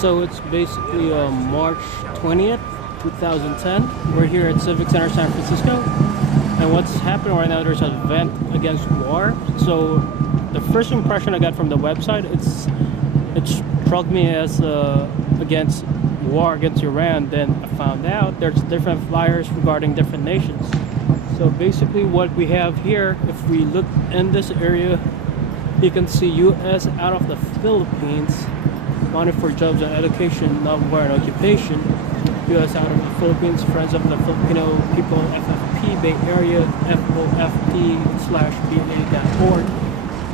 So it's basically March 20th, 2010. We're here at Civic Center, San Francisco. And what's happening right now, there's an event against war. So the first impression I got from the website, it struck me as against war against Iran. Then I found out there's different flyers regarding different nations. So basically what we have here, if we look in this area, you can see U.S. out of the Philippines, wanted for jobs and education, not war and occupation. U.S. out of the Philippines, Friends of the Filipino People, FFP, Bay Area, FOFT/BA.org.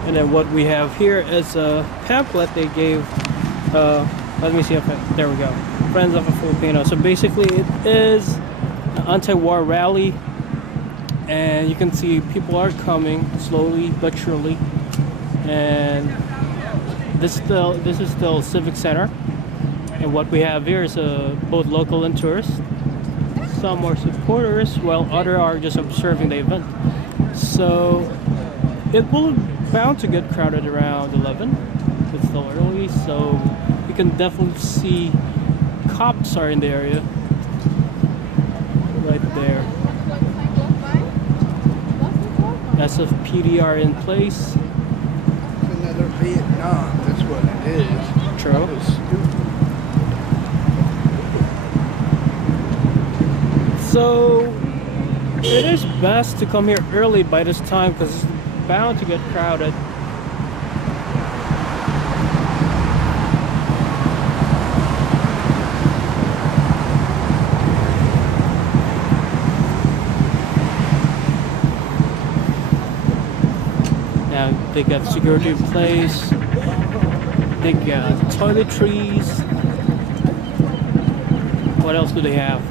And then what we have here is a pamphlet they gave, let me see if there we go, Friends of the Filipino. So basically it is an anti-war rally, and you can see people are coming slowly but surely. And this is still Civic Center, and what we have here is both local and tourists. Some are supporters, while others are just observing the event. So it will bound to get crowded around 11. It's still early, so you can definitely see cops are in the area right there. SFPD are in place. Another Vietnam, that's what it is. True. So it is best to come here early by this time because it's bound to get crowded. Now they got security in place. They got toiletries. What else do they have?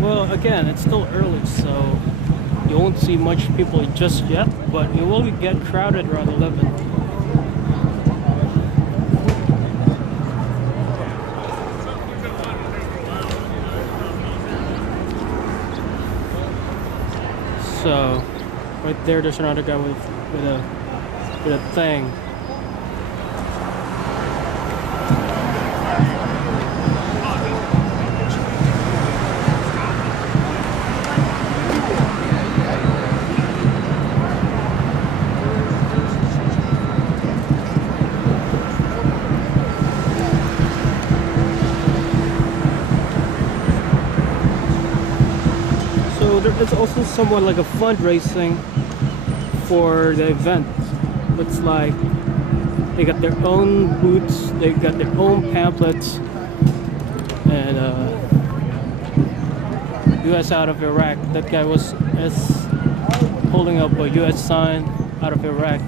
Well, again, it's still early, so you won't see much people just yet, but it will get crowded around 11. So, right there's another guy with a thing. It's also somewhat like a fundraising for the event. It's like they got their own booths, they got their own pamphlets, and U.S. out of Iraq. That guy is holding up a U.S. sign out of Iraq.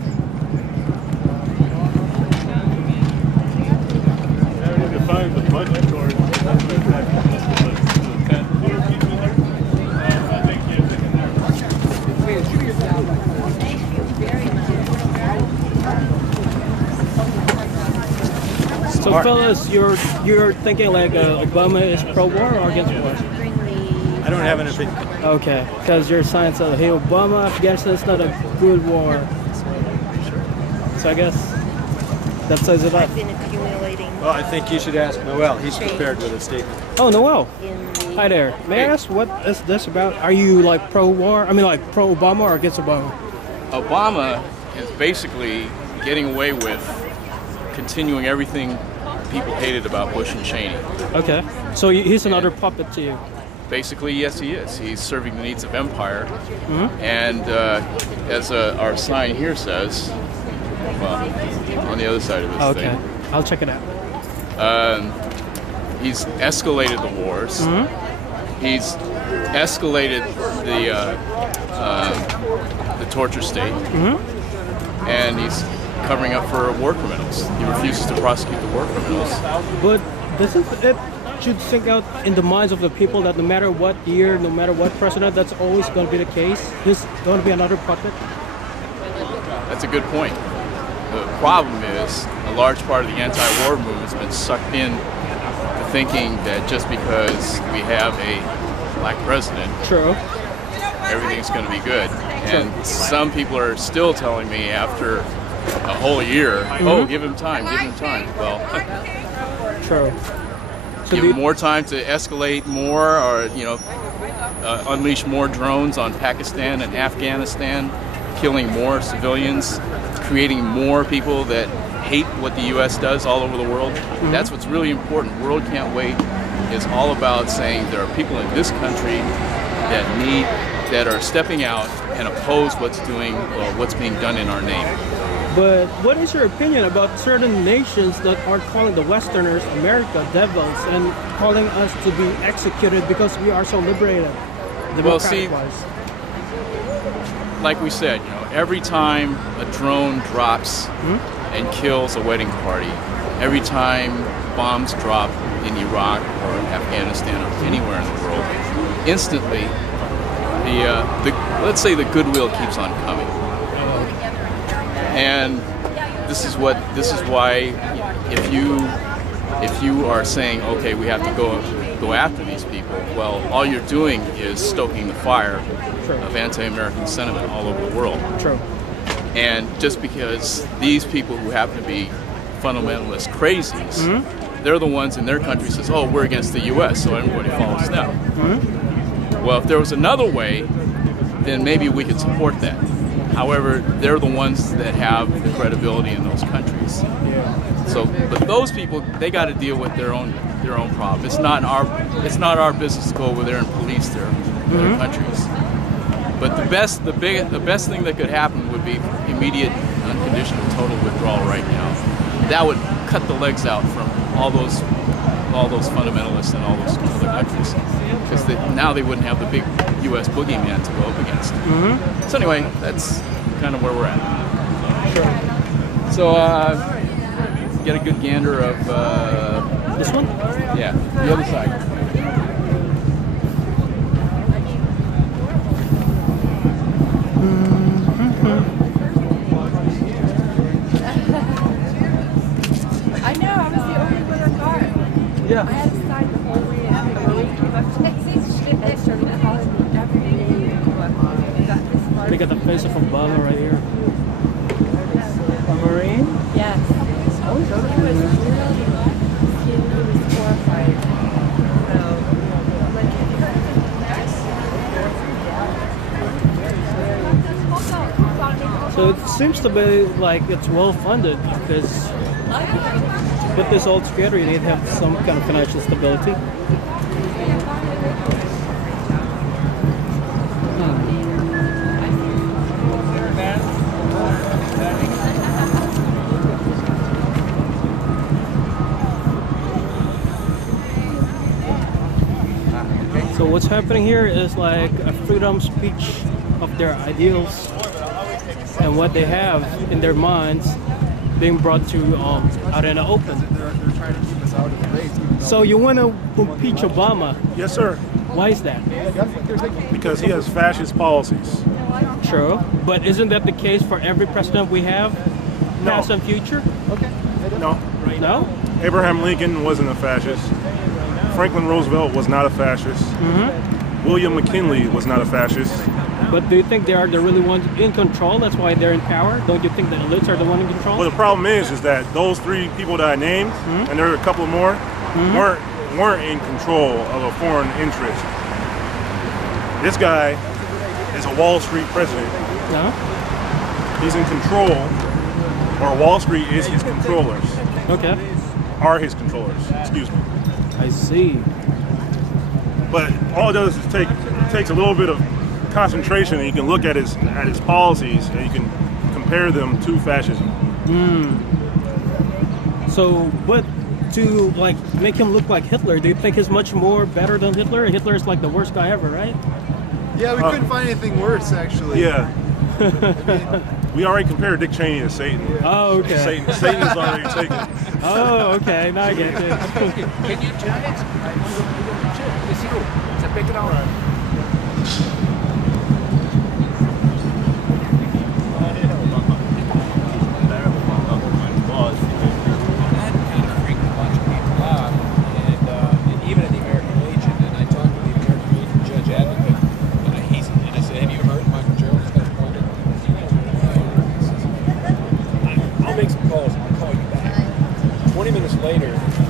Find the budget towards So fellas, you're thinking like Obama is pro-war or against war? I don't have an opinion. Okay, because your sign says, hey Obama, Afghanistan is not a good war. So I guess that says it up. Well, I think you should ask Noel. He's prepared with a statement. Oh, Noel. Hi there. May I ask what is this about? Are you like pro-war? I mean like pro-Obama or against Obama? Obama is basically getting away with continuing everything people hated about Bush and Cheney. Okay. So he's another puppet to you. Basically, yes, he is. He's serving the needs of empire. Mm-hmm. And as our sign here says, well, on the other side of this thing. I'll check it out. He's escalated the wars. Mm-hmm. He's escalated the torture state. Mm-hmm. And he's covering up for war criminals. He refuses to prosecute the war criminals. But doesn't it should sink out in the minds of the people that no matter what year, no matter what president, that's always going to be the case? There's going to be another puppet? That's a good point. The problem is a large part of the anti-war movement has been sucked in to thinking that just because we have a black president, true, everything's going to be good. And some people are still telling me after a whole year. Oh, give him time, give him time. Well, True. So give him more time to escalate more, or unleash more drones on Pakistan and Afghanistan, killing more civilians, creating more people that hate what the U.S. does all over the world. That's what's really important. World Can't Wait is all about saying there are people in this country that are stepping out and oppose what's being done in our name. But what is your opinion about certain nations that are calling the Westerners, America, devils, and calling us to be executed because we are so liberated? Well, see, like we said, every time a drone drops and kills a wedding party, every time bombs drop in Iraq or Afghanistan or anywhere in the world, instantly let's say the goodwill keeps on coming. And this is why if you are saying, okay, we have to go after these people, well, all you're doing is stoking the fire of anti-American sentiment all over the world. True. And just because these people who happen to be fundamentalist crazies, they're the ones in their country says, oh, we're against the U.S., so everybody follows them. Well, if there was another way, then maybe we could support that. However, they're the ones that have the credibility in those countries. So, but those people, they got to deal with their own problem. It's not our business to go over there and police their countries. But the best thing that could happen would be immediate, unconditional, total withdrawal right now. That would cut the legs out from all those fundamentalists and all those other countries, because now they wouldn't have the big U.S. boogeyman to go up against. So anyway, that's kind of where we're at. So get a good gander of this one? Yeah, the other side. I know, I was the only winner car. Yeah. I had to sign the whole way out. I started calling me every day. Look at the face of Obama right here. A Marine? Yes. He was horrified. So it seems to be like it's well funded, because to put this all together you need to have some kind of financial stability. So what's happening here is like a freedom speech of their ideals and what they have in their minds being brought to out in the open. So you want to impeach Obama? Yes, sir. Why is that? Because he has fascist policies. True, but isn't that the case for every president we have, past and future? No. No? Abraham Lincoln wasn't a fascist. Franklin Roosevelt was not a fascist. William McKinley was not a fascist. But do you think they are the really ones in control? That's why they're in power? Don't you think the elites are the one in control? Well, the problem is that those three people that I named, and there are a couple more, weren't in control of a foreign interest. This guy is a Wall Street president. No? He's in control, or Wall Street is his controllers. Okay. Are his controllers, excuse me. I see. But all it does is it takes a little bit of concentration, and you can look at his policies, and you can compare them to fascism. So, but to like make him look like Hitler, do you think he's much more better than Hitler? Hitler is like the worst guy ever, right? Yeah, we couldn't find anything worse, actually. Yeah. We already compared Dick Cheney to Satan. Oh, okay. Satan's already taken. Oh, okay. Now I get it. Can you turn it? It's you. It's a big round. this later.